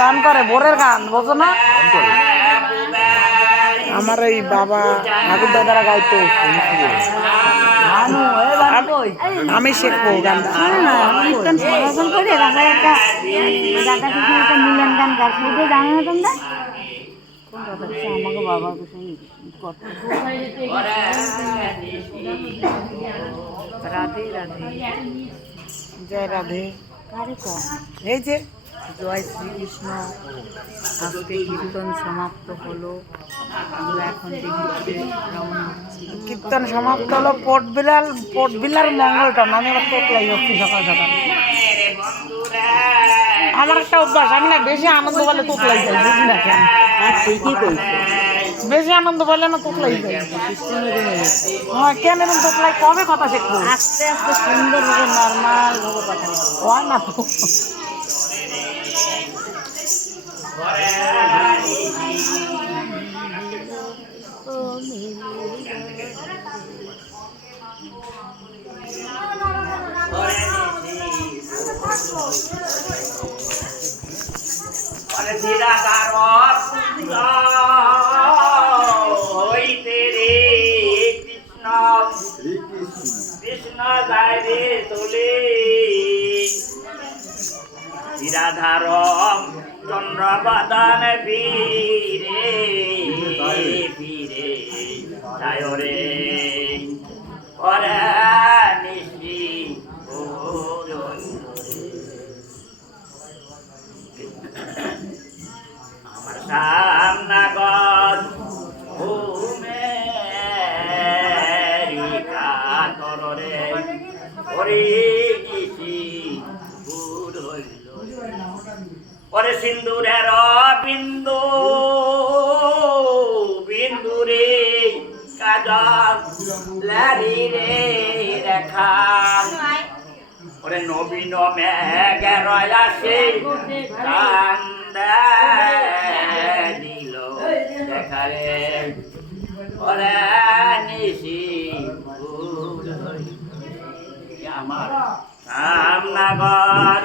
গান করে বোরের গান বোঝো না? আমার এই বাবা ঠাকুর দাদারা গাইতো। আমি শিখবো গান। অনুষ্ঠান পরিবেশন করে বাংলায় একটা রাধা কৃষ্ণ একটা মিলন গান গান শুনতে জানো না তোমরা? আমাকে বাবা রাধে রাধে জয় রাধে। এই যে জয় শ্রীকৃষ্ণ। আজকে কীর্তন সমাপ্ত হলো। আমরা এখন দেখি রওনা হচ্ছি। কীর্তন সমাপ্ত হলো পোর্টবিলার মঙ্গলটা আমি আবার তোতলাই হচ্ছি সকাল সকাল। আমার একটা অভ্যাস, আমি না বেশি আনন্দ বলে তোতলাই যাই, বুঝি না কেন। ঠিকই কইছো, বেশি আনন্দ বলে না তোতলাই যাই। হ্যাঁ, কেন এরকম তোতলাই? কবে কথা শিখবো? আস্তে আস্তে সুন্দরভাবে নর্মাল ভাবে কথা হয় না তো। কৃষ্ণ যায় রে তোলে রাধারম চন্দ্রবাদান ফিরে ফিরে যায় রে ওরে নিশি আমার সামনাগত ঘুমে কাতরে ওরে নিশি ওরে সিন্দুরের বিন্দু বিন্দু রে কাজল লারি রে রেখা ওরে নবীন মেঘের আসে কান্দা দিল দেখা রে ওরে নিশি আমার সামনাগর